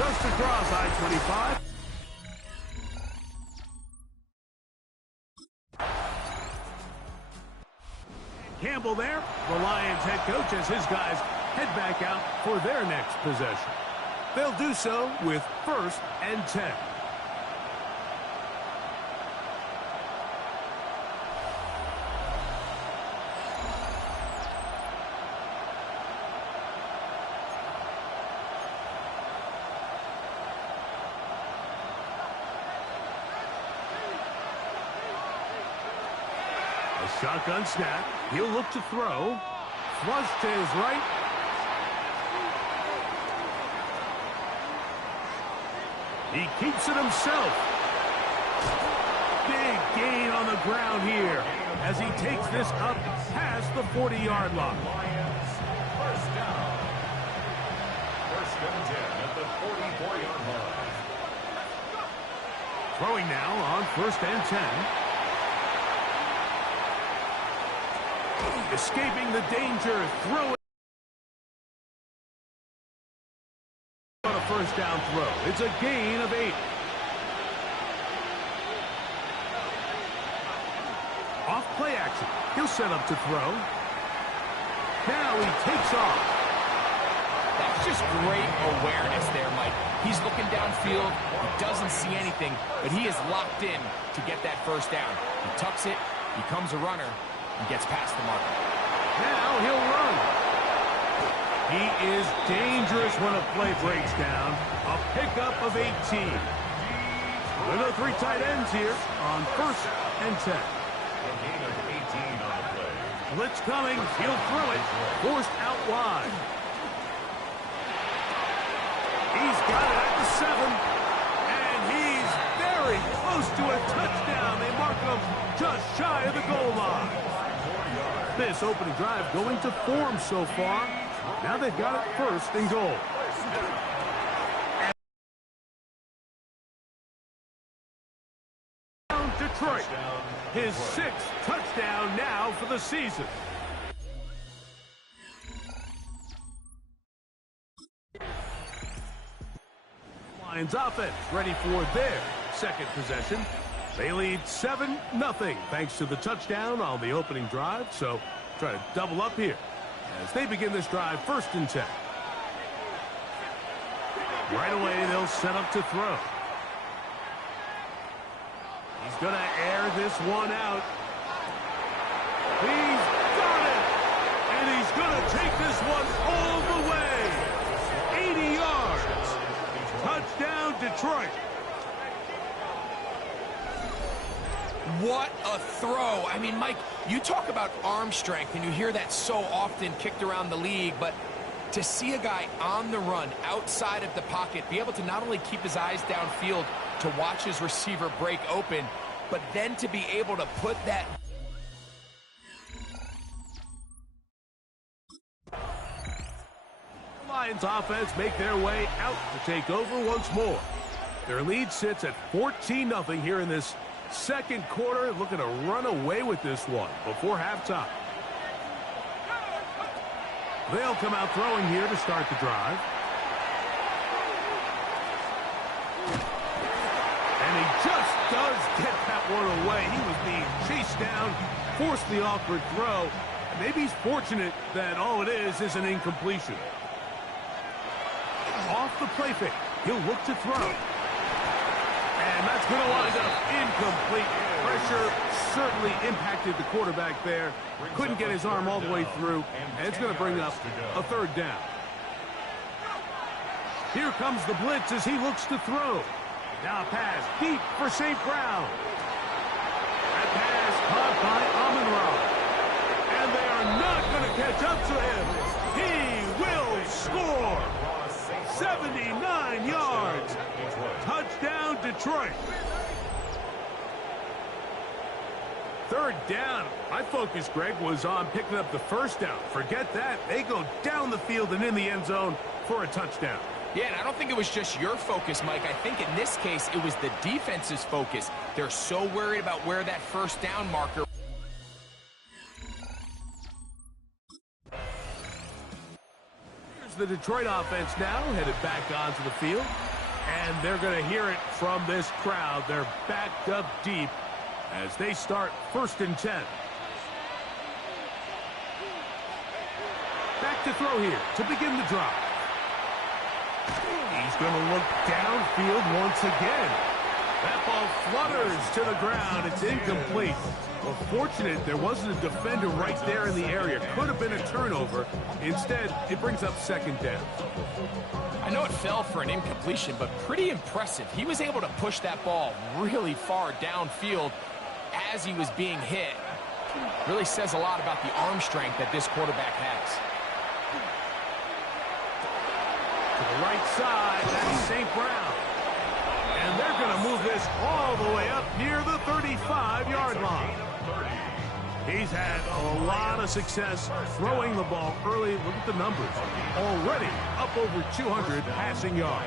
just across I-25. Campbell there, the Lions head coach, as his guys head back out for their next possession. They'll do so with 1st and 10. A shotgun snap. He'll look to throw. Flush to his right. He keeps it himself. Big gain on the ground here as he takes this up past the 40-yard line. Lions, 1st down. 1st and 10 at the 44-yard line. Throwing now on 1st and 10. Escaping the danger, throwing on a 1st down throw. It's a gain of 8. Off play action. He'll set up to throw. Now he takes off. That's just great awareness there, Mike. He's looking downfield. He doesn't see anything, but he is locked in to get that 1st down. He tucks it, becomes a runner, and gets past the marker. Now he'll run. He is dangerous when a play breaks down. A pickup of 18. There are 3 tight ends here on 1st and 10. A gain of 18 on the play. Blitz coming. He'll throw it. Forced out wide. He's got it at the 7. And he's very close to a touchdown. They mark him just shy of the goal line. This opening drive going to form so far. Now they've got it 1st and goal. Detroit, his 6th touchdown now for the season. Lions offense ready for their 2nd possession. They lead 7-0 thanks to the touchdown on the opening drive. So try to double up here as they begin this drive 1st and 10. Right away they'll set up to throw. He's going to air this one out. He's got it! And he's going to take this one all the way. 80 yards. Touchdown, Detroit. What a throw. I mean, Mike, you talk about arm strength, and you hear that so often kicked around the league, but to see a guy on the run outside of the pocket be able to not only keep his eyes downfield to watch his receiver break open, but then to be able to put that... Lions offense make their way out to take over once more. Their lead sits at 14-0 here in this 2nd quarter. Looking to run away with this one before halftime. They'll come out throwing here to start the drive. And he just does get that one away. He was being chased down, forced the awkward throw. Maybe he's fortunate that all it is an incompletion. Off the play fake, he'll look to throw. And that's going to wind up incomplete. Pressure certainly impacted the quarterback there. Couldn't get his arm all the way through, and it's going to bring up a 3rd down. Here comes the blitz as he looks to throw. Now a pass deep for St. Brown. That pass caught by Amon-Ra. And they are not going to catch up to him. He will score. 79 yards. Touchdown, Detroit. 3rd down. My focus, Greg, was on picking up the 1st down. Forget that. They go down the field and in the end zone for a touchdown. Yeah, and I don't think it was just your focus, Mike. I think in this case, it was the defense's focus. They're so worried about where that 1st down marker. the Detroit offense now, headed back onto the field. And they're going to hear it from this crowd. They're backed up deep as they start 1st and 10. Back to throw here to begin the drive. He's going to look downfield once again. That ball flutters to the ground. It's incomplete. Well, fortunate there wasn't a defender right there in the area. Could have been a turnover. Instead, it brings up 2nd down. I know it fell for an incompletion, but pretty impressive. He was able to push that ball really far downfield as he was being hit. Really says a lot about the arm strength that this quarterback has. To the right side, that's St. Brown. And they're going to move this all the way up near the 35-yard line. He's had a lot of success throwing the ball early. Look at the numbers. Already up over 200 passing yards.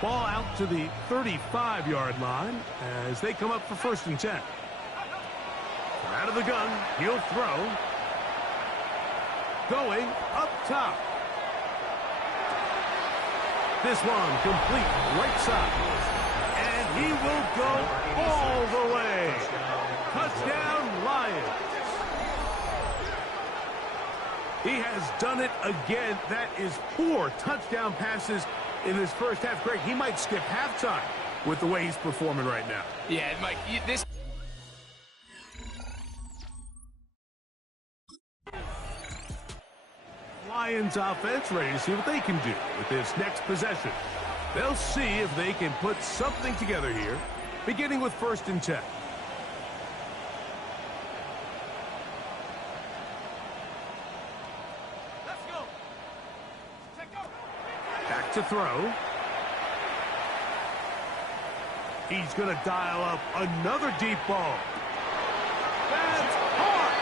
Ball out to the 35-yard line as they come up for 1st and 10. Out of the gun, he'll throw. Going up top. This one complete right side. And he will go all the way. Touchdown, Lions. He has done it again. That is 4 touchdown passes in his first half. Greg, he might skip halftime with the way he's performing right now. Yeah, Mike, this... Lions offense ready to see what they can do with this next possession. They'll see if they can put something together here, beginning with 1st and 10. Let's go. Back to throw. He's going to dial up another deep ball. That's hard.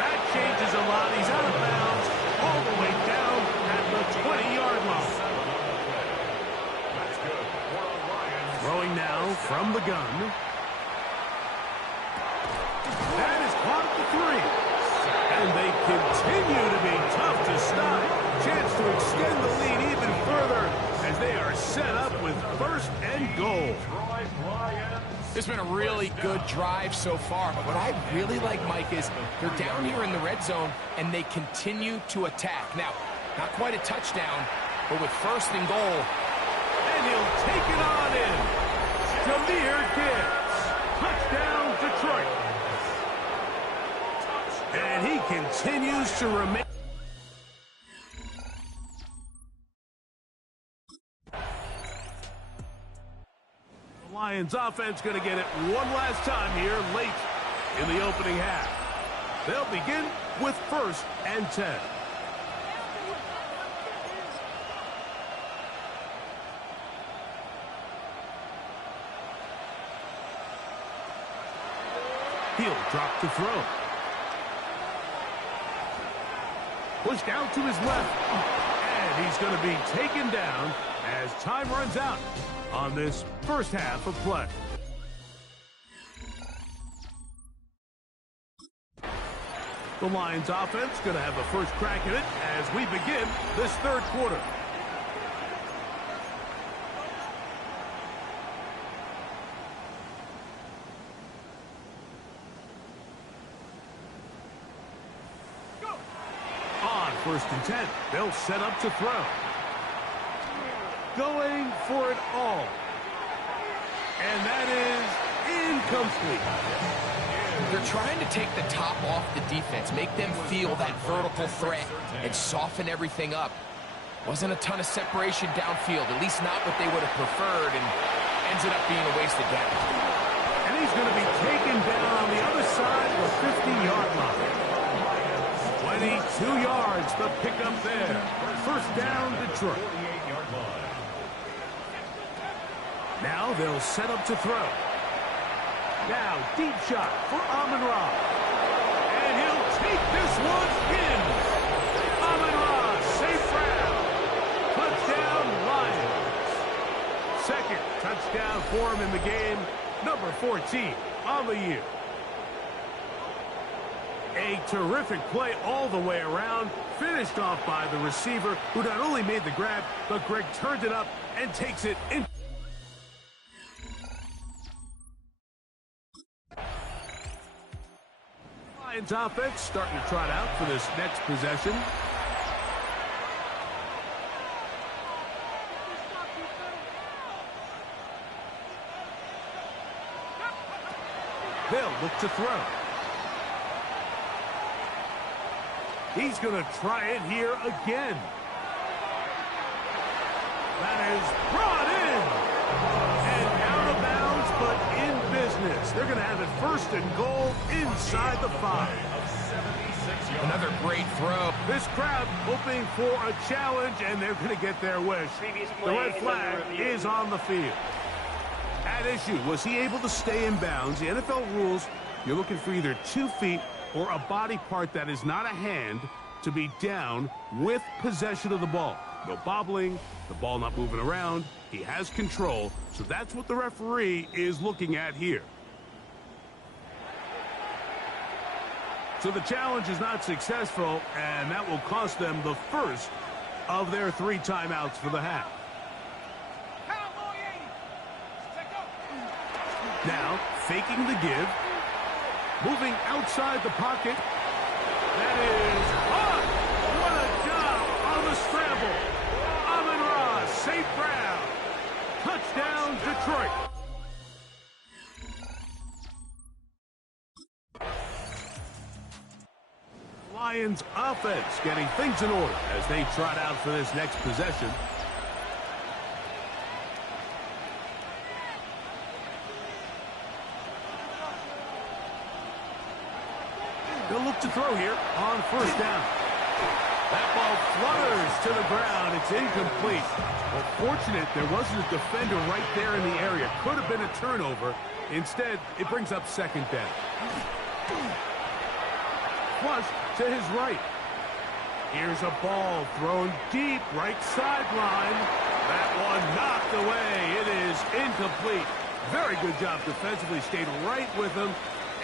That changes a lot. He's out of bounds all the way down at the 20-yard line. Throwing now from the gun. That is caught at the 3. And they continue to be tough to stop. Chance to extend the lead even further as they are set up with 1st and goal. It's been a really good drive so far, but what I really like, Mike, is they're down here in the red zone, and they continue to attack. Now, not quite a touchdown, but with 1st and goal. And he'll take it on in. Jahmyr Gibbs. Touchdown, Detroit. And he continues to remain. Lions offense going to get it one last time here late in the opening half. They'll begin with 1st and 10. He'll drop to throw. Pushed out to his left. And he's going to be taken down as time runs out on this first half of play. The Lions offense going to have the first crack at it as we begin this 3rd quarter. On 1st and 10, they'll set up to throw. Going for it all. And that is incomplete. They're trying to take the top off the defense, make them feel that vertical threat, and soften everything up. Wasn't a ton of separation downfield, at least not what they would have preferred, and ended up being a wasted down. And he's going to be taken down on the other side of the 50-yard line. 22 yards, the pickup there. 1st down, Detroit. Now they'll set up to throw. Now, deep shot for Amon-Ra. And he'll take this one in. Amon-Ra, St. Brown. Touchdown, Lions. 2nd touchdown for him in the game. Number 14 on the year. A terrific play all the way around, finished off by the receiver, who not only made the grab, but Greg turned it up and takes it in. Lions offense starting to trot out for this next possession. They'll look to throw. He's going to try it here again. That is brought in. And out of bounds, but in business. They're going to have it first and goal inside the 5. Another great throw. This crowd hoping for a challenge, and they're going to get their wish. The red flag is on the field. At issue, was he able to stay in bounds? The NFL rules, you're looking for either 2 feet or a body part that is not a hand to be down with possession of the ball. No bobbling, the ball not moving around. He has control, so that's what the referee is looking at here. So the challenge is not successful, and that will cost them the first of their 3 timeouts for the half. Now, faking the give, moving outside the pocket. That is caught. What a job on the scramble. Amon-Ra, St. Brown. Touchdown, Detroit. Lions offense getting things in order as they trot out for this next possession. They'll look to throw here on first down. That ball flutters to the ground. It's incomplete. Well, fortunate there wasn't a defender right there in the area. Could have been a turnover. Instead, it brings up second down. Flush to his right. Here's a ball thrown deep right sideline. That one knocked away. It is incomplete. Very good job defensively. Stayed right with him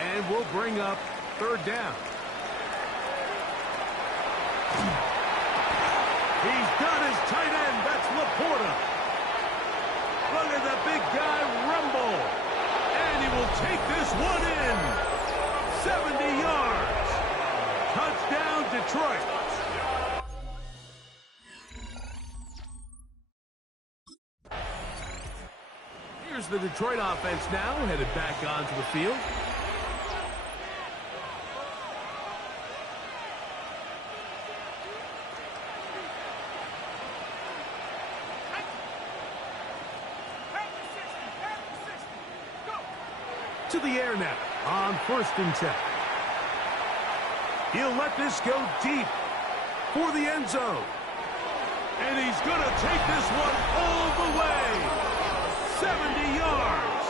and will bring up third down. He's got his tight end. That's Laporta. Look at the big guy rumble. And he will take this one in. 70 yards. Touchdown, Detroit. Here's the Detroit offense now, headed back onto the field. To the air now on first and 10. He'll let this go deep for the end zone. And he's going to take this one all the way. 70 yards.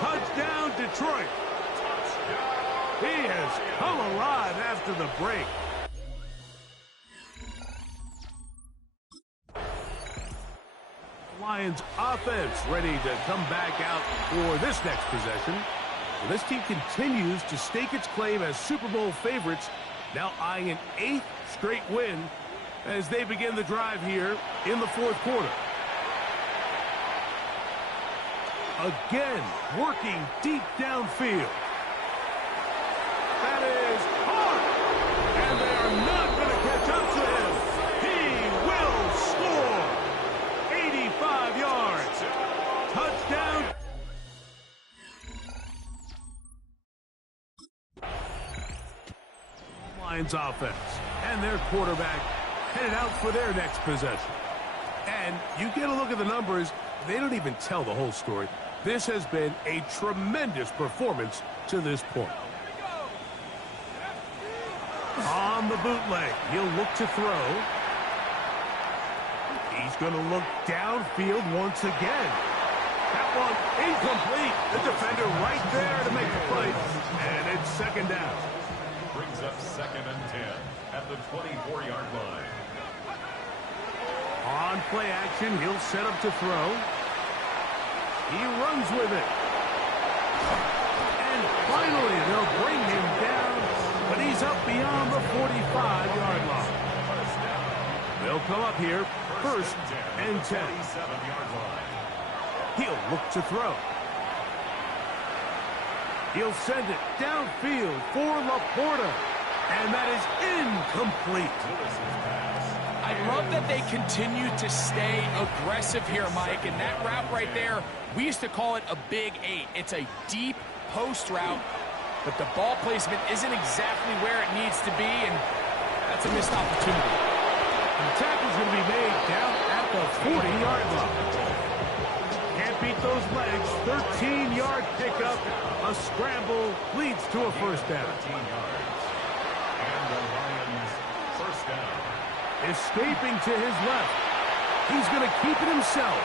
Touchdown, Detroit. He has come alive after the break. Lions offense ready to come back out for this next possession. Well, this team continues to stake its claim as Super Bowl favorites, now eyeing an 8th straight win as they begin the drive here in the 4th quarter. Again, working deep downfield. That is hard, and they are not going to catch up to him. He will score. 85 yards. Touchdown. Lions offense and their quarterback headed out for their next possession. And you get a look at the numbers, they don't even tell the whole story. This has been a tremendous performance to this point. On the bootleg, he'll look to throw. He's going to look downfield once again. That one incomplete. The defender right there to make the play. And it's second down. Brings up 2nd and 10 at the 24-yard line. On play action, he'll set up to throw. He runs with it. And finally, they'll bring him down, but he's 45-yard line. They'll come up here, first and 10. He'll look to throw. He'll send it downfield for Laporta, and that is incomplete. I love that they continue to stay aggressive here, Mike, and that route right there, we used to call it a big 8. It's a deep post route, but the ball placement isn't exactly where it needs to be, and that's a missed opportunity. The tackle's going to be made down at the 40-yard line. Can't beat those legs. 13-yard pickup. A scramble leads to a first down. 13 yards. And the Lions first down. Escaping to his left. He's going to keep it himself.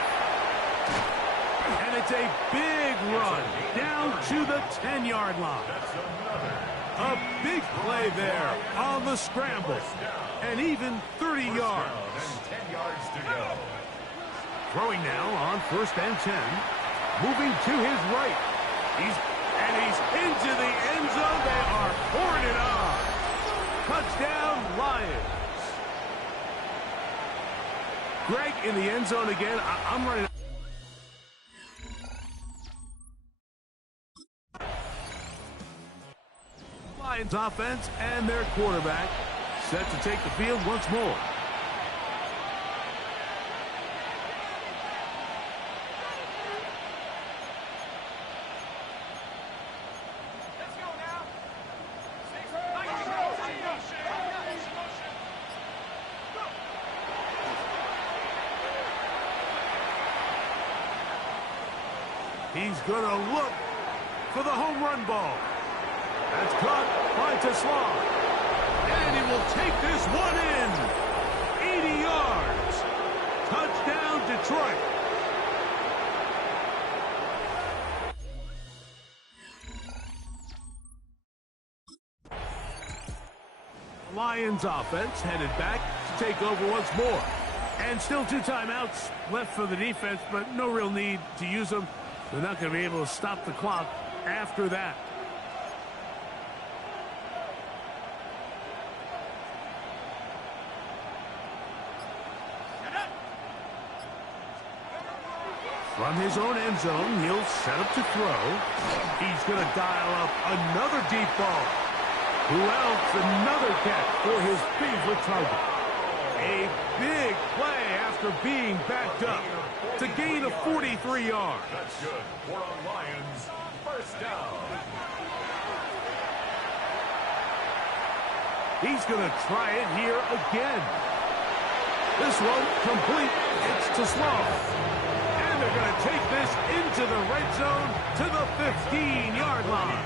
And it's a big run down to the 10-yard line. A big play there on the scramble. And even 30 yards. And 10 yards to go. Throwing now on first and 10. Moving to his right. He's into the end zone. They are pouring it on. Touchdown, Lions. Greg in the end zone again. I'm running. Lions offense and their quarterback set to take the field once more. He's going to look for the home run ball. That's caught by Tesla. And he will take this one in. 80 yards. Touchdown, Detroit. The Lions offense headed back to take over once more. And still 2 timeouts left for the defense, but no real need to use them. They're not going to be able to stop the clock after that. From his own end zone, he'll set up to throw. He's going to dial up another deep ball. Who else? Another catch for his favorite target. A big play after being backed up to gain a 43 yards. That's good for the Lions. First down. He's going to try it here again. This one complete. It's to Slow. And they're going to take this into the red zone to the 15-yard line.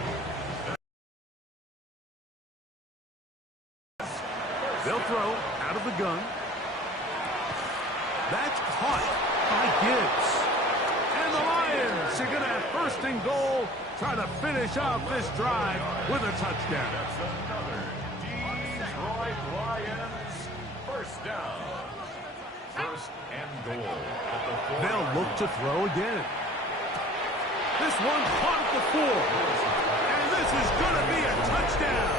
They'll throw out of the gun. That's caught by Gibbs. And the Lions are going to have first and goal, try to finish off this drive with a touchdown. That's another Detroit Lions first down. First and goal at the 4. They'll look to throw again. This one caught at the 4. And this is going to be a touchdown.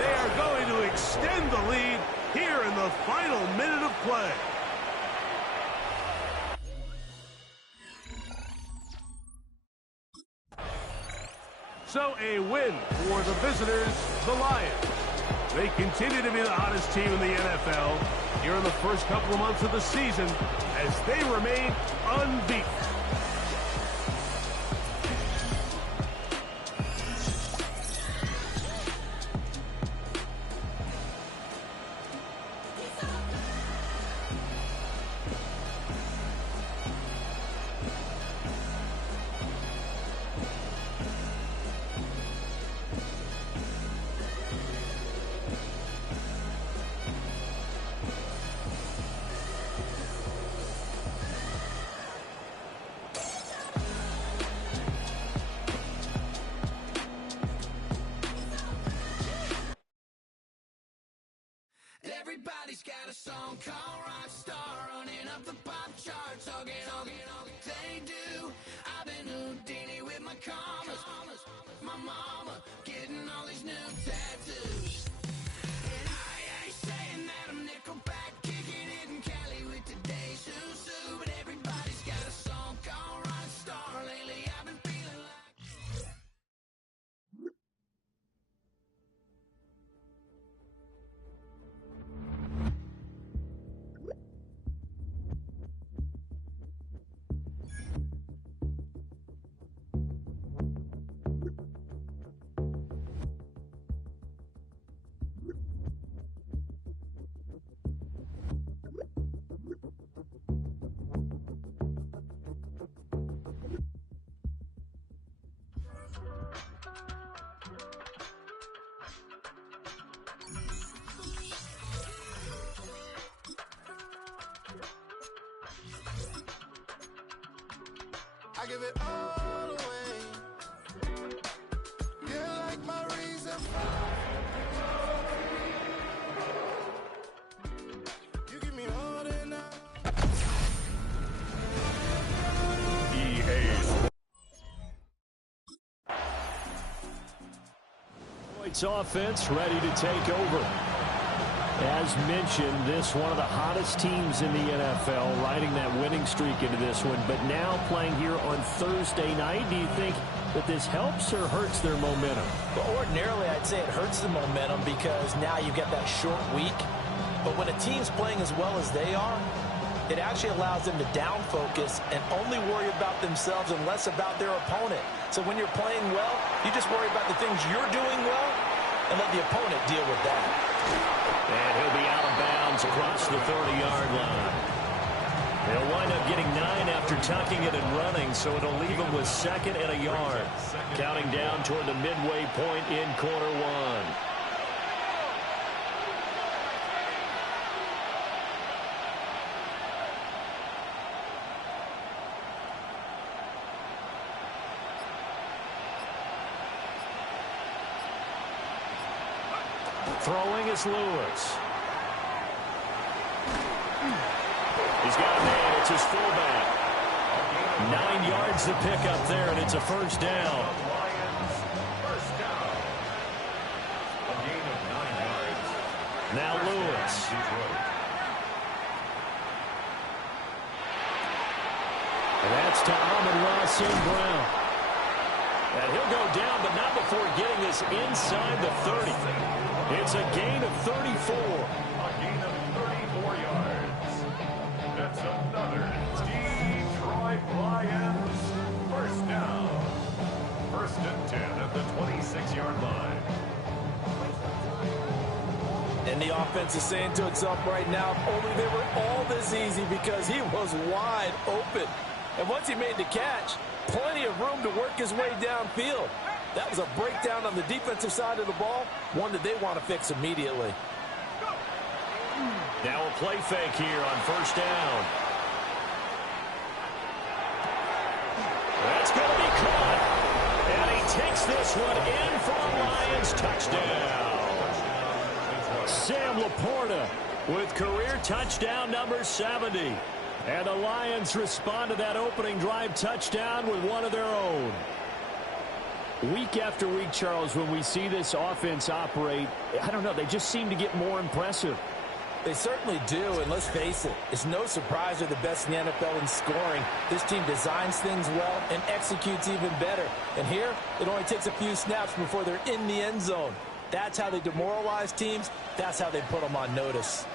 They are going to extend the lead here in the final minute of play. So a win for the visitors, the Lions. They continue to be the hottest team in the NFL here in the first couple of months of the season as they remain unbeaten. Everybody's got a song called Rockstar, running up the pop charts. They do. I've been Houdini with my commas. My mama getting all these new tattoos. And give it all away. You're like my reason for you give me all that now. Detroit's offense ready to take over. As mentioned, this one of the hottest teams in the NFL, riding that winning streak into this one, but now playing here on Thursday night. Do you think that this helps or hurts their momentum? Well, ordinarily, I'd say it hurts the momentum because now you've got that short week. But when a team's playing as well as they are, it actually allows them to down focus and only worry about themselves and less about their opponent. So when you're playing well, you just worry about the things you're doing well and let the opponent deal with that. And he'll be out of bounds across the 30-yard line. They'll wind up getting 9 after tucking it and running, so it'll leave them with 2nd and a yard. Counting down toward the midway point in quarter one. Throwing is Lewis. He's got a man. It's his fullback. 9 yards to pick up there, and it's a first down. Now Lewis. And that's to Amon-Ra St. Brown. And he'll go down, but not before getting this inside the 30. It's a gain of 34. A gain of 34 yards. That's another Detroit Lions first down. 1st and 10 at the 26-yard line. And the offense is saying to itself right now, if only they were all this easy, because he was wide open. And once he made the catch, plenty of room to work his way downfield. That was a breakdown on the defensive side of the ball, one that they want to fix immediately. Now a play fake here on first down. That's going to be caught. And he takes this one in for a Lions touchdown. Sam Laporta with career touchdown number 70. And the Lions respond to that opening drive touchdown with one of their own. Week after week, Charles, when we see this offense operate, I don't know, they just seem to get more impressive. They certainly do, and let's face it, it's no surprise they're the best in the NFL in scoring. This team designs things well and executes even better. And here, it only takes a few snaps before they're in the end zone. That's how they demoralize teams. That's how they put them on notice.